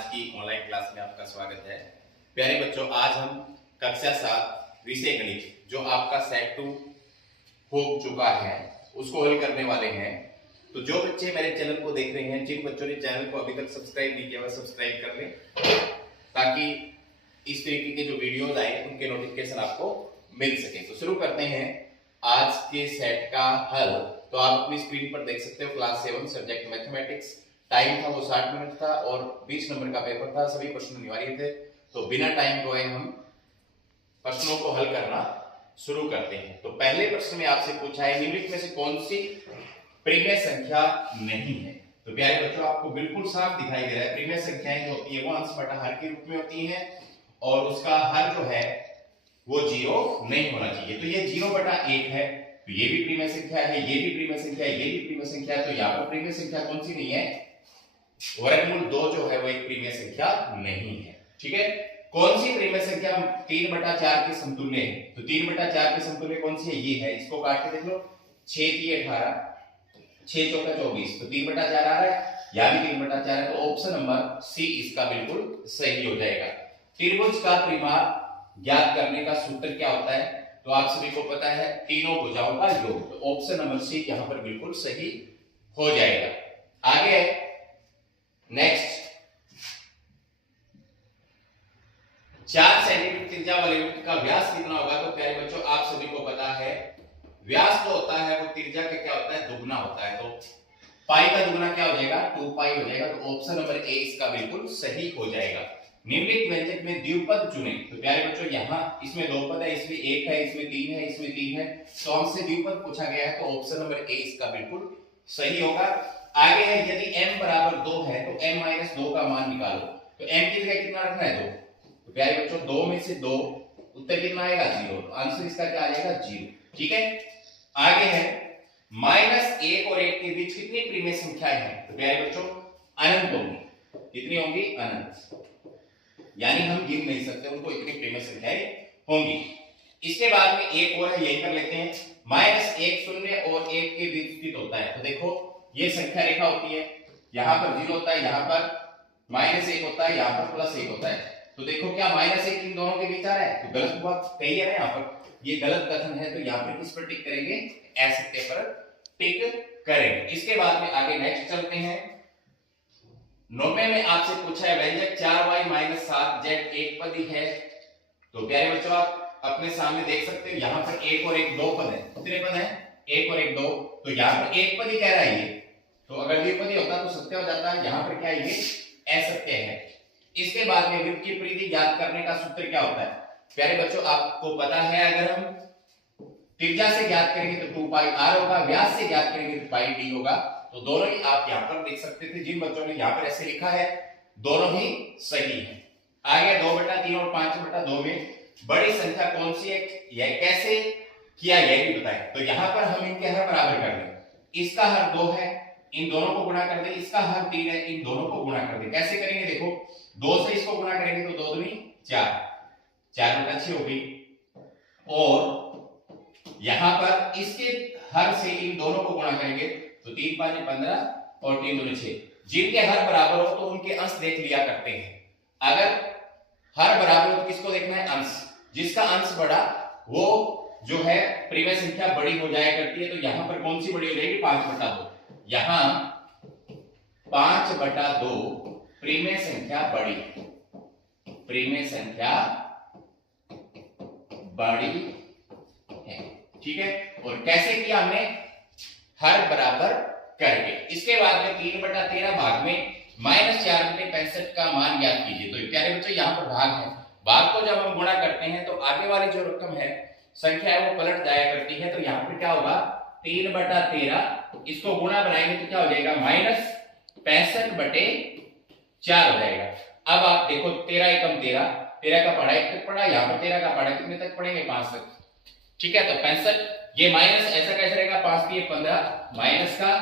आज की online class में आपका स्वागत है। प्यारे बच्चों, आज हम कक्षा 7 विषय गणित जो आपका सेट 2 हो चुका है उसको हल करने वाले हैं। तो जो बच्चे मेरे चैनल को देख रहे हैं, जिन बच्चों ने चैनल को अभी तक सब्सक्राइब नहीं किया, वह सब्सक्राइब कर लें ताकि इस तरीके के जो वीडियोस आए उनके नोटिफिकेशन आपको मिल सके। तो शुरू करते हैं आज के सेट का हल। तो आप अपनी स्क्रीन पर देख सकते हो, क्लास 7 सब्जेक्ट मैथमेटिक्स, टाइम था वो 60 मिनट था और 20 नंबर का पेपर था। सभी प्रश्न अनिवार्य थे। तो बिना टाइम गवाए हम प्रश्नों को हल करना शुरू करते हैं। तो पहले प्रश्न में आपसे पूछा है, निम्नलिखित में से कौन सी प्रिमेय संख्या नहीं है। तो प्यारे बच्चों, आपको बिल्कुल साफ दिखाई दे रहा है, प्रिमेय संख्याएं जो होती है वो अंश बटा हर के रूप में होती हैं और उसका हर जो है वो 0 नहीं होना चाहिए। तो ये 0/1 है, तो ये भी प्रिमेय संख्या है, ये भी प्रिमेय संख्या है, ये भी प्रिमेय संख्या है। तो यहाँ पर प्रिमेय संख्या कौन सी नहीं है? वर्गमूल 2 जो है वो एक प्रिमेय संख्या नहीं है। ठीक है, कौन सी प्रिमेय संख्या 3/4 के समतुल्य है? तो 3/4 के समतुल्य कौन सी है? ये है। इसको काट के देख लो, 6 × 18, 6 × 4 = 24, तो 3/4 आ रहा है, या भी 3/4 है। तो ऑप्शन नंबर सी इसका बिल्कुल सही हो जाएगा। त्रिभुज का परिमाप ज्ञात करने का सूत्र क्या होता है? तो आप सभी को पता है, तीनों भुजाओं का योग। तो ऑप्शन नंबर सी यहां पर बिल्कुल सही हो जाएगा। आगे नेक्स्ट, 4 सेंटीमीटर त्रिज्या वाले वृत्त का व्यास कितना होगा? तो प्यारे बच्चों, आप सभी को पता है व्यास जो होता है वो त्रिज्या का क्या होता है? दुगना होता है। तो पाई का दुगना क्या हो जाएगा? 2 पाई हो जाएगा। तो ऑप्शन नंबर ए इसका बिल्कुल सही हो जाएगा। निम्नलिखित व्यंजक में द्विपद चुनें। तो प्यारे बच्चों, यहाँ इसमें 2 पद है, इसमें 1 है, इसमें 3 है, इसमें 3 है, तो हमसे द्विपद पूछा गया है। तो ऑप्शन नंबर ए इसका बिल्कुल सही होगा। आगे है, यदि m बराबर 2 है तो m - 2 का मान निकालो। तो m की जगह कितना रखना है? 2। तो प्यारे बच्चों, 2 में से 2, उत्तर कितना आएगा? 0। तो आंसर इसका क्या आ जाएगा? 0। ठीक है, आगे है, -1 और 1 के बीच कितनी प्रिमेय संख्याएं हैं? तो प्यारे बच्चों, अनंत होंगी। कितनी होंगी? अनंत, यानी हम गिन नहीं सकते उनको, इतनी प्रिमेय संख्याएं होंगी। इसके बाद में एक और है, यही कर लेते हैं। -1 0 और 1 के बीच स्थित होता है। तो देखो, ये संख्या रेखा होती है, यहां पर 0 होता है, यहां पर -1 होता है, यहां पर +1 होता है। तो देखो, क्या -1 इन दोनों के बीच आ रहा है? तो गलत बात कही है ना, यहां पर ये गलत कथन है। तो यहां पर किस पर टिक करेंगे? ऐसे पर टिक करेंगे। इसके बाद में आगे नेक्स्ट चलते हैं। 90 में आपसे पूछा है, व्यंजक 4y - 7z एक पदी है। तो प्यारे बच्चों, आप अपने सामने देख सकते हो, यहां पर 1 और 1 2 पद है। कितने पद है? 1 और 1 2। तो यहां पर एक पदी कह रहा है ये, तो अगर द्विपदी होता तो सत्य हो जाता है। यहां पर क्या है? ये असत्य है। इसके बाद में वृत्त की परिधि ज्ञात करने का सूत्र क्या होता है? प्यारे बच्चों, आपको पता है, अगर हम त्रिज्या से ज्ञात करेंगे तो 2πr होगा, व्यास से ज्ञात करेंगे तो πd होगा। तो दोनों ही आप यहां पर देख सकते थे। जिन बच्चों ने यहां पर ऐसे लिखा है, दोनों ही सही है। आगे 2/3 और 5/2 में बड़ी संख्या कौन सी है? यह कैसे किया यह भी बताएं। तो यहां पर हम इनके हर बराबर कर दें। इसका हर 2 है, इन दोनों को गुणा कर दें। इसका हर 3 है, इन दोनों को गुणा कर दें। कैसे करेंगे? देखो, 2 से इसको गुणा करेंगे तो 2 दूनी 4, 4/6 होगी। और यहां पर इसके हर से इन दोनों को गुणा करेंगे तो 3 × 5 = 15 और 3 दूनी 6। जिनके हर बराबर हो तो उनके अंश देख लिया करते हैं। अगर हर बराबर हो तो किसको देखना है? अंश। जिसका अंश बड़ा वो जो है प्रिमेय संख्या बड़ी हो जाया करती है। तो यहां पर कौन सी बड़ी हो जाएगी? 5/2। यहां 5/2 प्रिमेय संख्या बड़ी, प्रिमेय संख्या बड़ी है। ठीक है, और कैसे किया हमने? हर बराबर करके। इसके बाद में 3/13 भाग में -4/65 का मान ज्ञात कीजिए। तो प्यारे बच्चों, यहाँ पर भाग है, भाग को जब हम गुणा करते हैं तो आगे वाली जो रकम है, संख्या है, वो पलट जाया करती है। तो यहाँ पर क्या होगा? 3/13, इसको गुणा बनाएंगे तो क्या हो जाएगा? -65/4 हो जाएगा। अब आप देखो, 13 एकम 13, 13 का पढ़ा 1 तक पढ़ा, यहाँ पर 13 का पढ़ा कितने तक पढ़ेंगे? 5 तक। ठीक है, तो 65, ये माइनस ऐसा कैसे रहेगा? 5 की 15 माइनस का,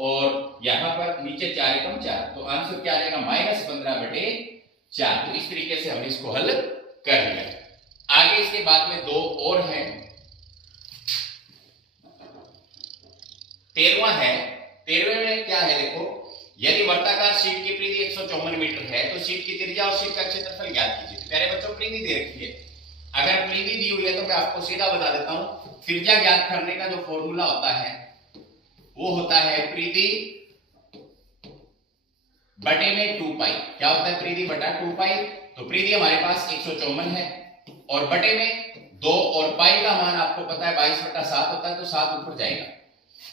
और यहां पर नीचे 4 एकम 4, तो आंसर क्या आ जाएगा? -15/4। तो इस तरीके से हमने इसको हल कर लिया। आगे इसके बाद में 2 और हैं। 13वां है, 13वें में क्या है? देखो, यदि वर्ताकार शीट की परिधि 154 मीटर है तो शीट की त्रिज्या और शीट का क्षेत्रफल ज्ञात कीजिए। तो प्यारे बच्चों परिधि दे रखी है, अगर परिधि दी हुई है तो मैं आपको सीधा बता देता हूं, त्रिज्या ज्ञात करने का जो फॉर्मूला होता है वो होता है परिधि बटे में 2 पाई। क्या होता है परिधि बटा 2 पाई। तो परिधि हमारे पास 154 है और बटे में 2 और पाई का मान आपको पता है 22/7 होता है, तो 7 ऊपर जाएगा।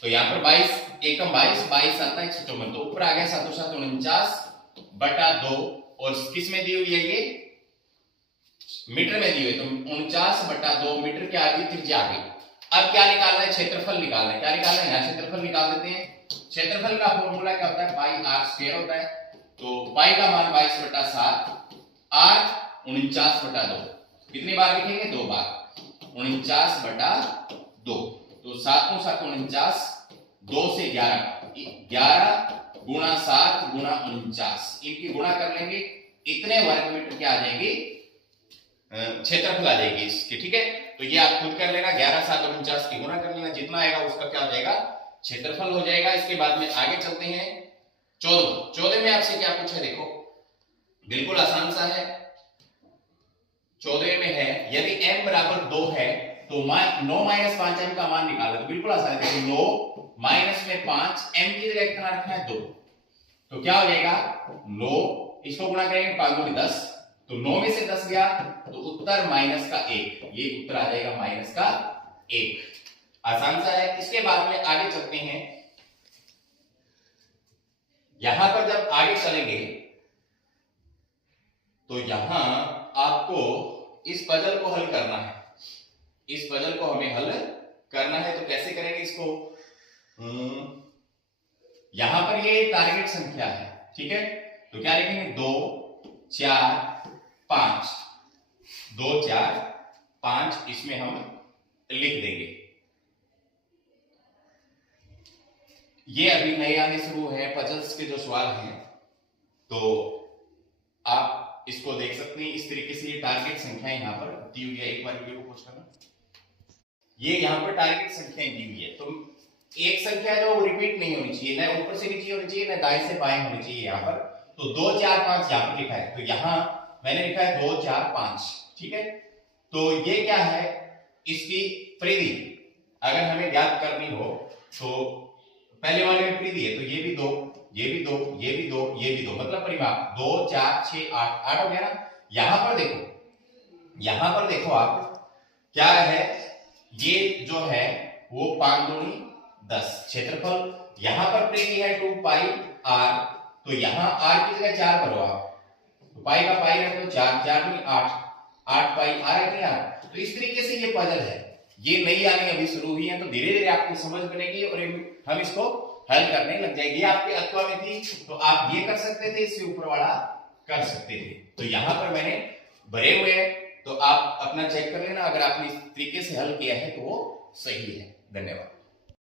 तो यहाँ पर 22 एकम 22 आता है 154, तो ऊपर आ गया 7 7 49/2 और किस में दी हुई है ये मीटर में दी हुई है, तो 49/2 मीटर क्या आ गई त्रिज्या आ गई। अब क्या निकालना है, क्षेत्रफल निकालना है। क्या निकालना है, यहाँ क्षेत्रफल निकाल देते हैं। क्षेत्रफल का फॉर्मूला क्या होता है, पाई आर स्क्वायर होता है। तो पाई का मान 22/7, आर 49/2, कितनी बार लिखेंगे, 2 बार, 49/2। तो 7 7 49, 2 से 11 गुणा 7 गुणा 49, इनकी गुणा कर लेंगे, इतने वर्ग मीटर क्या आ जाएगी, क्षेत्रफल आ जाएगी इसकी। ठीक है, तो ये आप खुद कर लेना, 11 7 49 की गुणा कर लेना, जितना आएगा उसका क्या हो जाएगा, क्षेत्रफल हो जाएगा। इसके बाद में आगे चलते हैं 14 में आपसे क्या पूछा, देखो बिल्कुल आसान सा है। 14 में है यदि m बराबर 2 है तो 9 - 5m का मान निकालो। तो बिल्कुल आसान है, देखो 9 माइनस में 5, m की जगह कितना रखना है 2, तो क्या हो जाएगा 9, इसको गुणा करेंगे 5 दूनी 10, तो 9 में से 10 गया तो उत्तर -1, ये उत्तर आ जाएगा -1। आसान सा है। इसके बाद में आगे चलते हैं, यहां पर जब आगे चलेंगे तो यहां आपको इस पजल को हल करना है। इस पजल को हमें हल करना है, तो कैसे करेंगे इसको, यहां पर ये टारगेट संख्या है, ठीक है, तो क्या लिखेंगे 2 4 5, 2 4 5 इसमें हम लिख देंगे। ये अभी नए आने शुरू है पजल्स के जो सवाल हैं, तो आप इसको देख सकते हैं इस तरीके से। ये टारगेट संख्याएं यहां पर दी हुई है, एक बार वीडियो को पॉज करना। ये यहां पर टारगेट संख्याएं दी हुई है, तो एक संख्या जो रिपीट नहीं होनी चाहिए, ना ऊपर से नीचे होनी चाहिए, ना दाएं से बाएं होनी चाहिए यहां पर। तो 2 4 5 यहां पर लिखा है, तो यहां मैंने लिखा है 2 4 5, ठीक है। तो ये क्या है, इसकी परिधि अगर हमें ज्ञात करनी हो तो पहले वाले में परिधि है, तो ये भी 2, ये भी 2, ये भी 2, ये भी 2, मतलब परिमाप 2 4 6 8 हो गया ना। यहां पर देखो आप क्या है, ये जो है वो 5 दूनी 10 क्षेत्रफल, यहां पर परिधि है 2 पाई आर, तो यहां आर की जगह 4 भरो आप, तो पाई का पाई रख दो, 4 4 दूनी 8, 8 पाई आर है क्या। तो इस तरीके से ये पजल है, ये नई आनी अभी शुरू हुई है, तो धीरे धीरे आपको समझ बनेगी और हम इसको हल करने लग जाएगी। आपके अथवा में थी तो आप ये कर सकते थे, इससे ऊपर वाला कर सकते थे, तो यहां पर मैंने भरे हुए हैं, तो आप अपना चेक कर लेना, अगर आपने इस तरीके से हल किया है तो वो सही है। धन्यवाद।